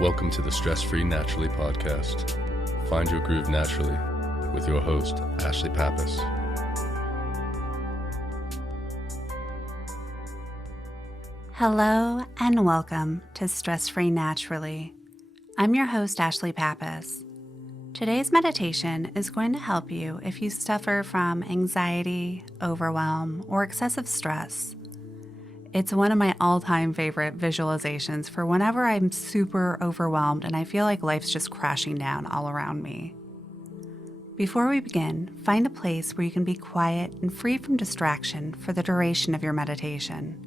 Welcome to the Stress Free Naturally podcast. Find your groove naturally with your host, Ashley Pappas. Hello and welcome to Stress Free Naturally. I'm your host, Ashley Pappas. Today's meditation is going to help you if you suffer from anxiety, overwhelm, or excessive stress. It's one of my all-time favorite visualizations for whenever I'm super overwhelmed and I feel like life's just crashing down all around me. Before we begin, find a place where you can be quiet and free from distraction for the duration of your meditation,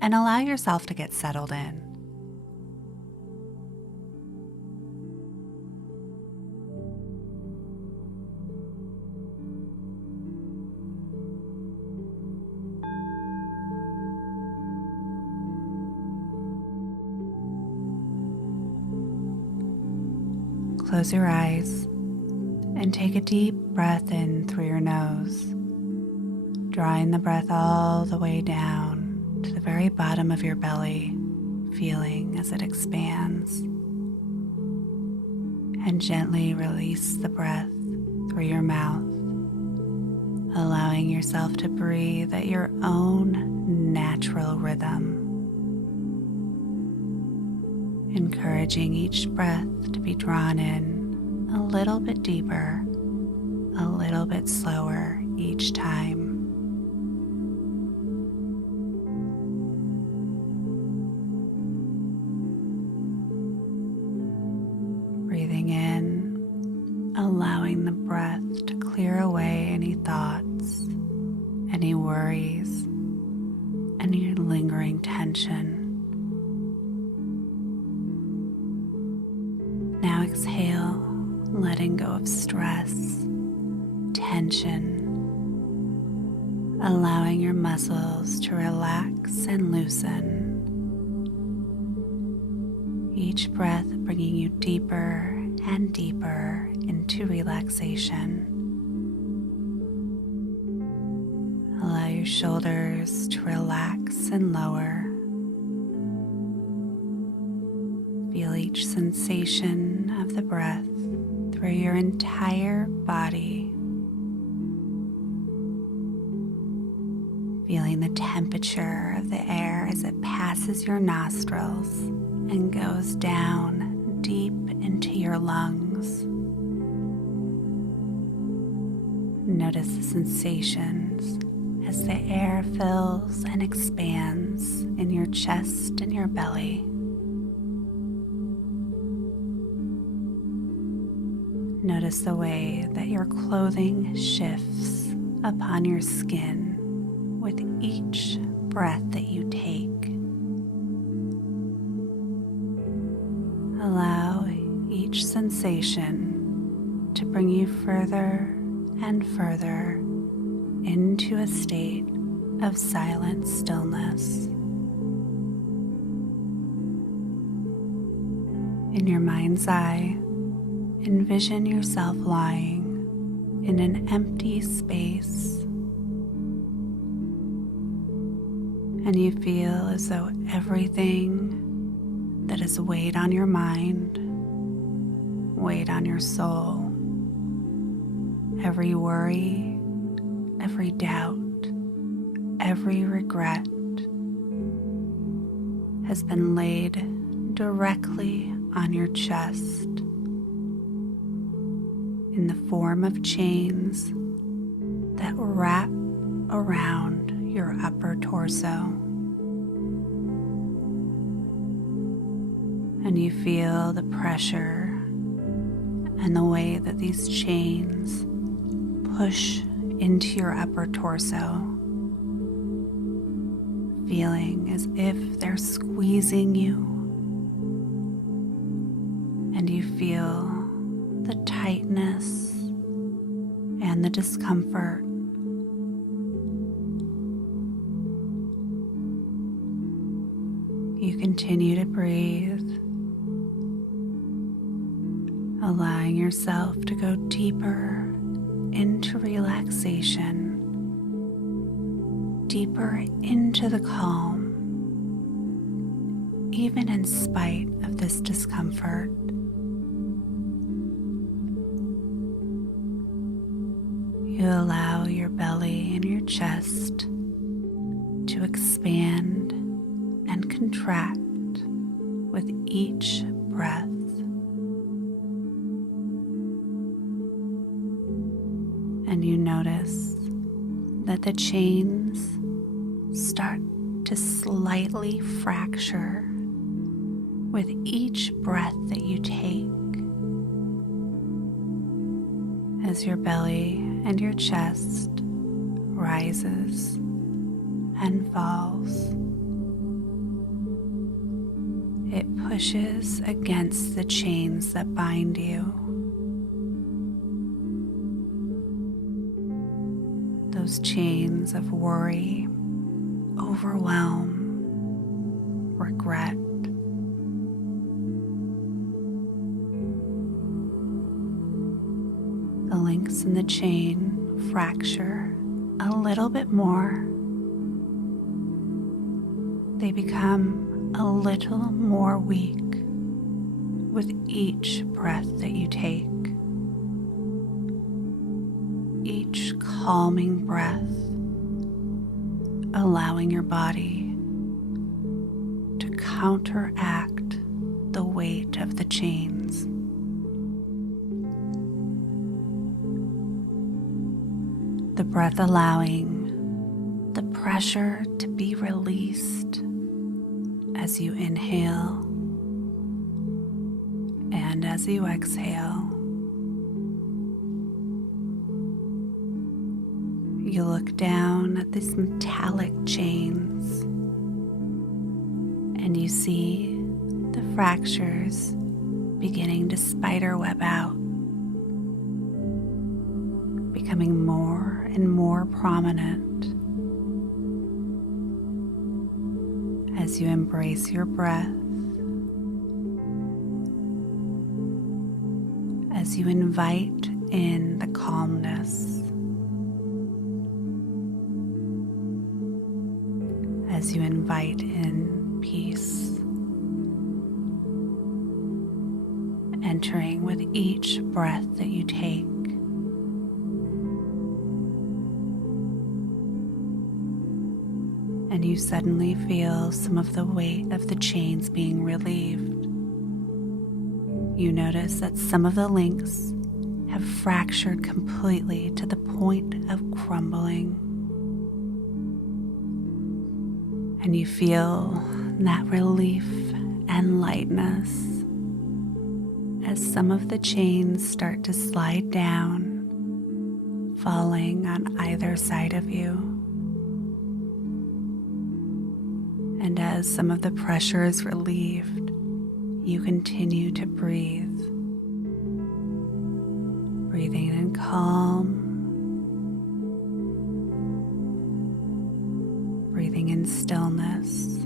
and allow yourself to get settled in. Close your eyes and take a deep breath in through your nose, drawing the breath all the way down to the very bottom of your belly, feeling as it expands. And gently release the breath through your mouth, allowing yourself to breathe at your own natural rhythm. Encouraging each breath to be drawn in a little bit deeper, a little bit slower each time. Breathing in, allowing the breath to clear away any thoughts, any worries, any lingering tension. Now exhale, letting go of stress, tension, allowing your muscles to relax and loosen. Each breath bringing you deeper and deeper into relaxation. Allow your shoulders to relax and lower. Feel each sensation of the breath through your entire body. Feeling the temperature of the air as it passes your nostrils and goes down deep into your lungs. Notice the sensations as the air fills and expands in your chest and your belly. Notice the way that your clothing shifts upon your skin with each breath that you take. Allow each sensation to bring you further and further into a state of silent stillness. In your mind's eye, envision yourself lying in an empty space, and you feel as though everything that is weighed on your mind, weighed on your soul, every worry, every doubt, every regret has been laid directly on your chest in the form of chains that wrap around your upper torso. And you feel the pressure and the way that these chains push into your upper torso, feeling as if they're squeezing you, and you feel the tightness and the discomfort. You continue to breathe, allowing yourself to go deeper into relaxation, deeper into the calm, even in spite of this discomfort. You allow your belly and your chest to expand and contract with each breath. And you notice that the chains start to slightly fracture with each breath that you take, as your belly and your chest rises and falls. It pushes against the chains that bind you. Those chains of worry, overwhelm, regret. The links in the chain fracture a little bit more. They become a little more weak with each breath that you take. Each calming breath, allowing your body to counteract the weight of the chains. The breath allowing the pressure to be released as you inhale and as you exhale. You look down at these metallic chains and you see the fractures beginning to spiderweb out, becoming more and more prominent as you embrace your breath, as you invite in the calmness, as you invite in peace, entering with each breath that you take. And you suddenly feel some of the weight of the chains being relieved. You notice that some of the links have fractured completely to the point of crumbling. And you feel that relief and lightness as some of the chains start to slide down, falling on either side of you. And as some of the pressure is relieved, you continue to breathe. Breathing in calm, breathing in stillness,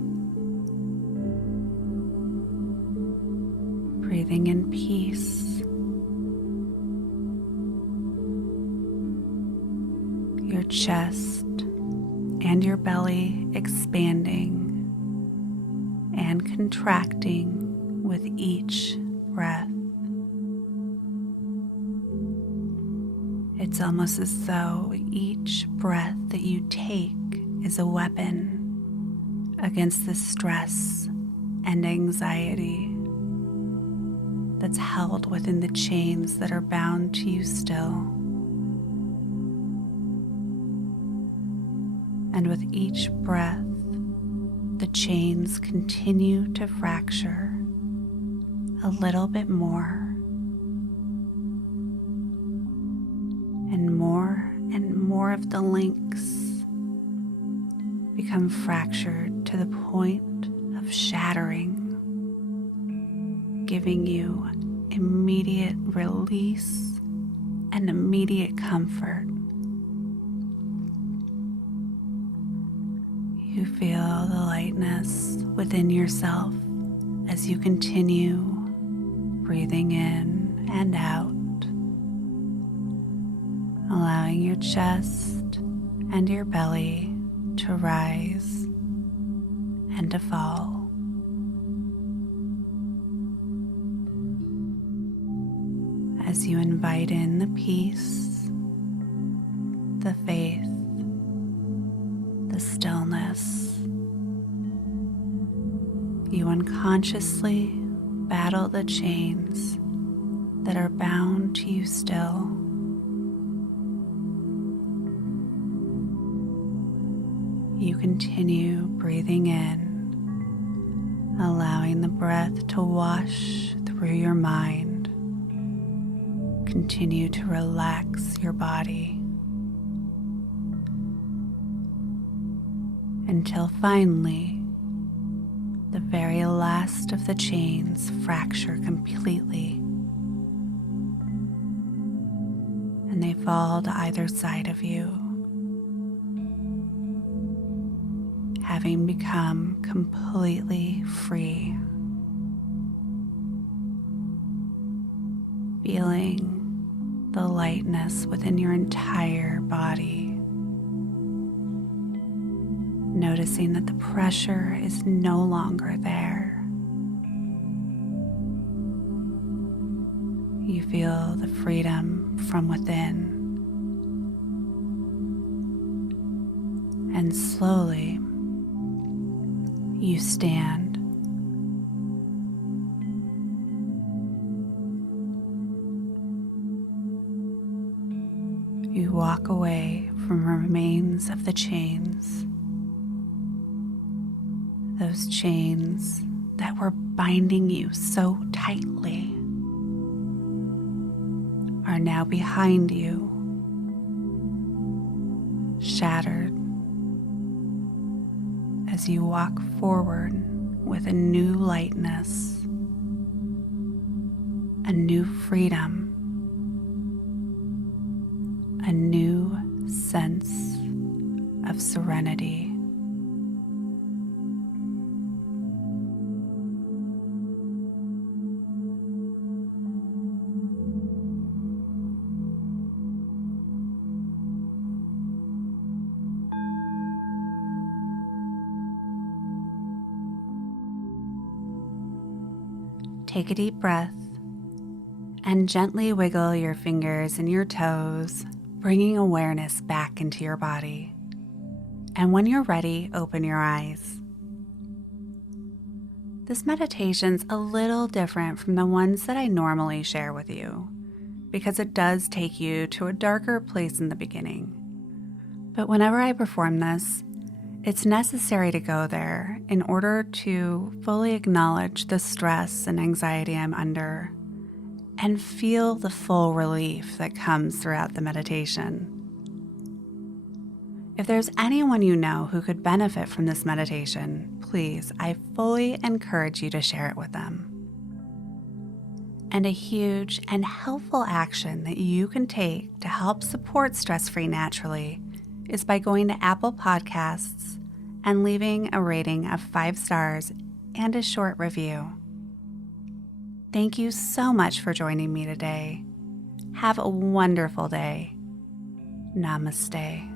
breathing in peace. Your chest and your belly expanding and contracting with each breath. It's almost as though each breath that you take is a weapon against the stress and anxiety that's held within the chains that are bound to you still. And with each breath, the chains continue to fracture a little bit more and more of the links become fractured to the point of shattering, giving you immediate release and immediate comfort. You feel the lightness within yourself as you continue breathing in and out, allowing your chest and your belly to rise and to fall. as you invite in the peace, the faith, the stillness. You unconsciously battle the chains that are bound to you still. You continue breathing in, allowing the breath to wash through your mind. Continue to relax your body until finally the very last of the chains fracture completely and they fall to either side of you, having become completely free, feeling the lightness within your entire body. Noticing that the pressure is no longer there. You feel the freedom from within. And slowly, you stand. You walk away from remains of the chains. Those chains that were binding you so tightly are now behind you, shattered as you walk forward with a new lightness, a new freedom, a new sense of serenity. Take a deep breath and gently wiggle your fingers and your toes, bringing awareness back into your body. And when you're ready, open your eyes. This meditation's a little different from the ones that I normally share with you because it does take you to a darker place in the beginning. But whenever I perform this, it's necessary to go there in order to fully acknowledge the stress and anxiety I'm under and feel the full relief that comes throughout the meditation. If there's anyone you know who could benefit from this meditation, please, I fully encourage you to share it with them. And a huge and helpful action that you can take to help support Stress Free Naturally is by going to Apple Podcasts and leaving a rating of 5 stars and a short review. Thank you so much for joining me today. Have a wonderful day. Namaste.